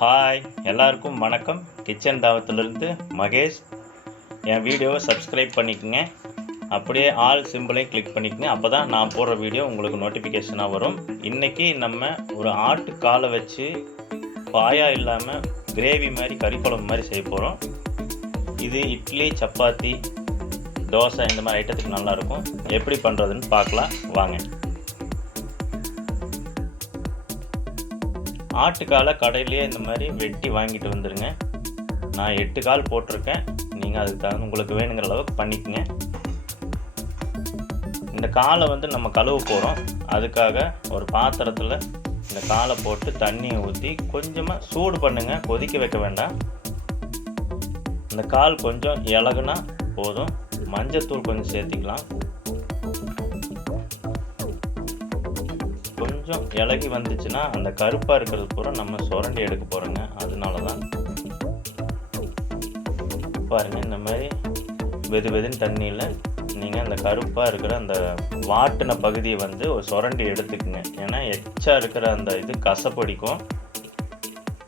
Hi எல்லாருக்கும் வணக்கம். Kitchen தாவத்திலிருந்து Mahesh. என் வீடியோவை சப்ஸ்கிரைப் பண்ணிக்கோங்க. அப்படியே ஆல் சிம்பிளையும் கிளிக் பண்ணிக்கோங்க. அப்போ தான் நான் போடுற வீடியோ உங்களுக்கு நோட்டிஃபிகேஷனாக வரும். இன்றைக்கி நம்ம ஒரு ஆட்டுக்காலை வச்சு பாயா இல்லாமல் கிரேவி மாதிரி கறி குழம்பு மாதிரி செய்ய போகிறோம். இது இட்லி, சப்பாத்தி, தோசை இந்த மாதிரி ஐட்டத்துக்கு நல்லாயிருக்கும். எப்படி பண்ணுறதுன்னு பார்க்கலாம் வாங்க. ஆட்டுக்காலை கடையிலேயே இந்த மாதிரி வெட்டி வாங்கிட்டு வந்துடுங்க. நான் 8 கால் போட்டிருக்கேன். நீங்கள் அதுக்கு தகுந்த உங்களுக்கு வேணுங்கிற அளவுக்கு பண்ணிக்கங்க. இந்த காலை நம்ம கழுவ போகிறோம். அதுக்காக ஒரு பாத்திரத்தில் இந்த காலை போட்டு தண்ணியை ஊற்றி கொஞ்சமாக சூடு பண்ணுங்கள். கொதிக்க வைக்க வேண்டாம். இந்த கால் கொஞ்சம் இலகுனா போதும். மஞ்சத்தூள் கொஞ்சம் சேர்த்திக்கலாம். கொஞ்சம் இலகி வந்துச்சுன்னா அந்த கருப்பாக இருக்கிறது பூரா நம்ம சுரண்டி எடுக்க போகிறோங்க. அதனால தான் பாருங்கள், இந்த மாதிரி வெதுன்னு தண்ணியில் நீங்கள் அந்த கருப்பாக இருக்கிற அந்த வாட்டின பகுதியை ஒரு சுரண்டி எடுத்துக்குங்க. ஏன்னா எச்சா இருக்கிற அந்த இது கசப்படிக்கும்.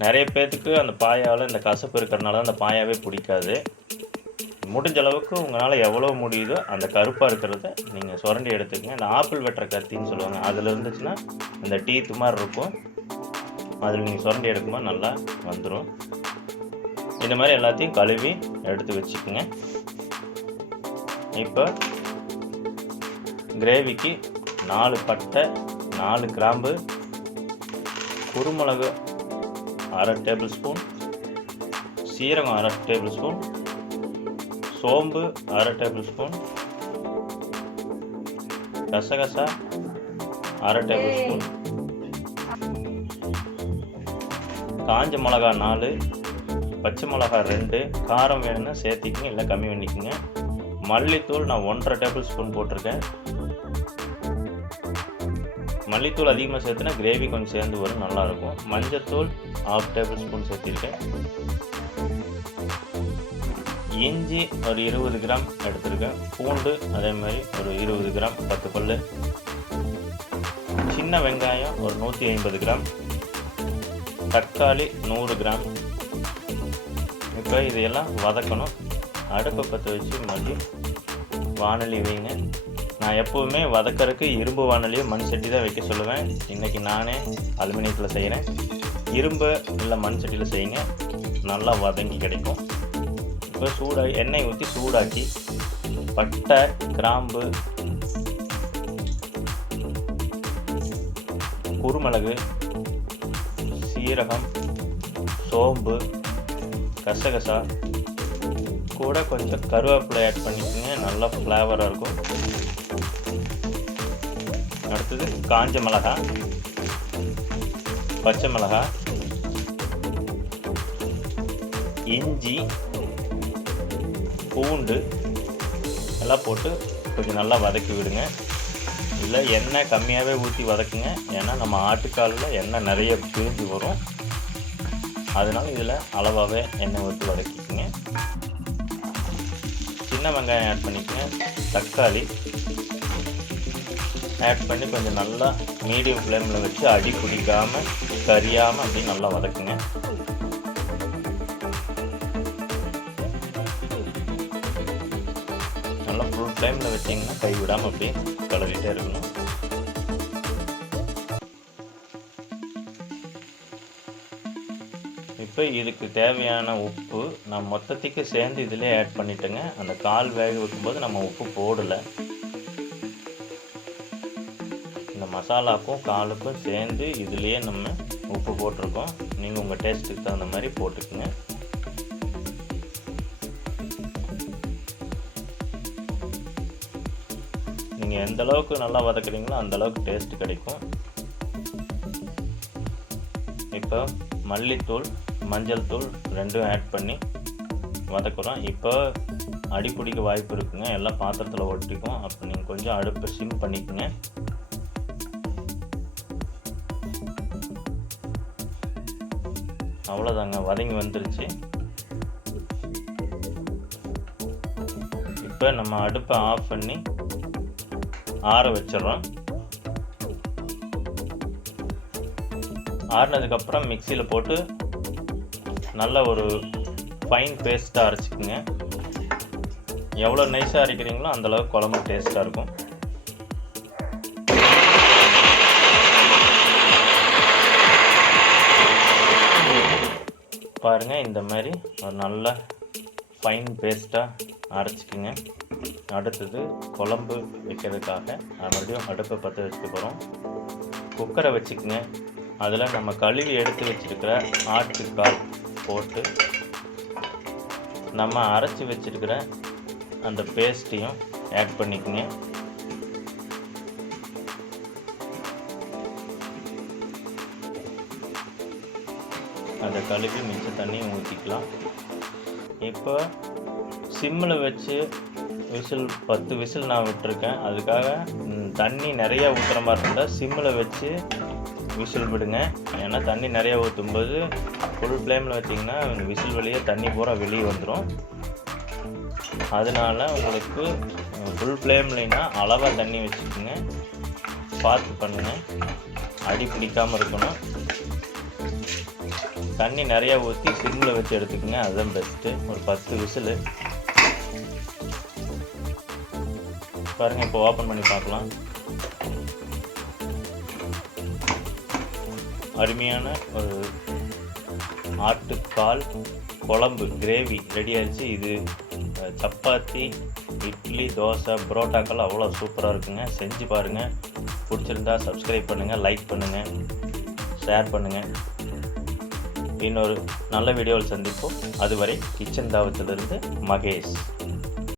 நிறைய பேர்த்துக்கு அந்த பாயாவில் இந்த கசப்பு இருக்கிறதுனால அந்த பாயாவே பிடிக்காது. முடிஞ்ச அளவுக்கு உங்களால் எவ்வளோ முடியுதோ அந்த கருப்பாக இருக்கிறத நீங்கள் சுரண்டி எடுத்துக்கங்க. இந்த ஆப்பிள் வெட்டுற கத்தின்னு சொல்லுவாங்க, அதில் இருந்துச்சுன்னா இந்த டீத்து மாதிரி இருக்கும். அதில் நீங்கள் சுரண்டி எடுக்கும்போது நல்லா வந்துடும். இந்த மாதிரி எல்லாத்தையும் கழுவி எடுத்து வச்சுக்கோங்க. இப்போ கிரேவிக்கு 4 பட்டை, 4 கிராம்பு, குருமிளகு 1/2 டேபிள் ஸ்பூன், சீரகம் 1/2 டேபிள் ஸ்பூன், சோம்பு 1/2 டேபிள் ஸ்பூன், கசகசா 1/2 டேபிள் ஸ்பூன், காஞ்ச மிளகா 4, பச்சை மிளகா 2, காரம் வேணும்னா சேர்த்திக்கிங்க, இல்லை கம்மி பண்ணிக்கோங்க. மல்லித்தூள் நான் 1/2 டேபிள் ஸ்பூன் போட்டிருக்கேன். மல்லித்தூள் அதிகமாக சேர்த்துனா கிரேவி கொஞ்சம் சேர்ந்து வரும், நல்லாயிருக்கும். மஞ்சத்தூள் 1/2 டேபிள் ஸ்பூன் சேர்த்திருக்கேன். இஞ்சி ஒரு 20 கிராம் எடுத்துருக்கேன். பூண்டு அதே மாதிரி ஒரு 20 கிராம் 10 பல். சின்ன வெங்காயம் ஒரு 150 கிராம். தக்காளி 100 கிராம். இப்போ இதையெல்லாம் வதக்கணும். அடுப்பை பற்ற வச்சு மறுபடியும் வானொலி வைங்க. நான் எப்போவுமே வதக்கறதுக்கு இரும்பு வானொலியோ மண் சட்டி தான் வைக்க சொல்லுவேன். இன்றைக்கி நானே அலுமினியத்தில் செய்கிறேன். இரும்பு இல்லை மண் சட்டியில் செய்யுங்க, நல்லா வதங்கி கிடைக்கும். இப்போ எண்ணெய் ஊற்றி சூடாக்கி பட்டை, கிராம்பு, குருமிளகு, சீரகம், சோம்பு, கசகசா கூட கொஞ்சம் கருவேப்பிலை ஆட் பண்ணிக்கோங்க. நல்லா ஃப்ளேவராக இருக்கும். அடுத்தது காஞ்ச மிளகாய், பச்சை மிளகாய், இஞ்சி, பூண்டு எல்லாம் போட்டு கொஞ்சம் நல்லா வதக்கி விடுங்க. இல்லை எண்ணெய் கம்மியாகவே ஊற்றி வதக்குங்க. ஏன்னா நம்ம ஆட்டுக்காலில் எண்ணெய் நிறைய பிரிஞ்சு வரும். அதனால இதில் அளவாகவே எண்ணெய் ஊற்றி வதக்கிக்குங்க. சின்ன வெங்காயம் ஆட் பண்ணிக்கங்க. தக்காளி ஆட் பண்ணி கொஞ்சம் நல்லா மீடியம் ஃப்ளேமில் வச்சு அடி பிடிக்காமல் கரியாமல் அப்படி நல்லா வதக்குங்க. ஃபுல் ஃப்ளேமில் வச்சிங்கன்னா கை விடாமல் அப்படியே கலரிட்டே இருக்கணும். இப்போ இதுக்கு தேவையான உப்பு நான் மொத்தத்துக்கு சேர்ந்து இதிலே ஆட் பண்ணிட்டேங்க. அந்த கால் வேக வைக்கும்போது நம்ம உப்பு போடலை. இந்த மசாலாக்கும் காலுக்கும் சேர்ந்து இதுலேயே நம்ம உப்பு போட்டிருக்கோம். நீங்கள் உங்கள் டேஸ்ட்டுக்கு தகுந்த மாதிரி போட்டுக்குங்க. நீங்கள் எந்த அளவுக்கு நல்லா வதக்குறீங்களோ அந்த அளவுக்கு டேஸ்ட் கிடைக்கும். இப்போ மல்லித்தூள், மஞ்சள் தூள் ரெண்டும் ஆட் பண்ணி வதக்குறோம். இப்போ அடி பிடிக்க வாய்ப்பு இருக்குங்க. எல்லாம் பாத்திரத்தில் ஒட்டிக்கும். அப்போ நீங்கள் கொஞ்சம் அடுப்பை சிம் பண்ணிக்கோங்க. அவ்வளோதாங்க, வதங்கி வந்துருச்சு. இப்போ நம்ம அடுப்பை ஆஃப் பண்ணி ஆற வச்சிடறோம். ஆறுனதுக்கப்புறம் மிக்சியில் போட்டு நல்ல ஒரு ஃபைன் பேஸ்ட்டாக அரைச்சிக்குங்க. எவ்வளோ நைஸாக அரைக்கிறீங்களோ அந்தளவுக்கு குழம்பு டேஸ்ட்டாக இருக்கும். பாருங்கள், இந்த மாதிரி ஒரு நல்ல ஃபைன் பேஸ்ட்டாக அரைச்சிக்குங்க. அடுத்தது குழம்பு வைக்கிறதுக்காக மறுபடியும் அடுப்பை பற்ற வச்சுக்க போகிறோம். குக்கரை வச்சுக்குங்க. அதில் நம்ம கழுவி எடுத்து வச்சுருக்கிற ஆட்டுக்கால் போட்டு நம்ம அரைச்சி வச்சுருக்கிற அந்த பேஸ்ட்டையும் ஆட் பண்ணிக்கோங்க. அதை கழுவி மிச்ச தண்ணியும் ஊற்றிக்கலாம். இப்போ சிம்மில் வச்சு விசில் 10 விசில் நான் விட்டுருக்கேன். அதுக்காக தண்ணி நிறையா ஊற்றுற மாதிரி இருந்தால் சிம்மில் வச்சு விசில் விடுங்க. ஏன்னா தண்ணி நிறையா ஊற்றும்போது ஃபுல் ஃப்ளேமில் வச்சிங்கன்னா விசில் வெளியே தண்ணி பூரா வெளியே வந்துடும். அதனால் உங்களுக்கு ஃபுல் ஃப்ளேம்லைனா அளவாக தண்ணி வச்சுக்கோங்க. பார்த்து பண்ணுங்கள், அடி பிடிக்காமல் இருக்கணும். தண்ணி நிறையா ஊற்றி சிம்மில் வச்சு எடுத்துக்கோங்க, அதுதான் பெஸ்ட்டு. ஒரு 10 விசில் பாருங்கள். இப்போ ஓப்பன் பண்ணி பார்க்கலாம். அருமையான ஒரு ஆட்டுக்கால் குழம்பு கிரேவி ரெடி ஆகிடுச்சு. இது சப்பாத்தி, இட்லி, தோசை, புரோட்டாக்கள் அவ்வளோ சூப்பராக இருக்குங்க. செஞ்சு பாருங்கள். பிடிச்சிருந்தா சப்ஸ்கிரைப் பண்ணுங்கள், லைக் பண்ணுங்கள், ஷேர் பண்ணுங்கள். இன்னொரு நல்ல வீடியோவில் சந்திப்போம். அதுவரை கிச்சன் தாவத்திலிருந்து மகேஷ்.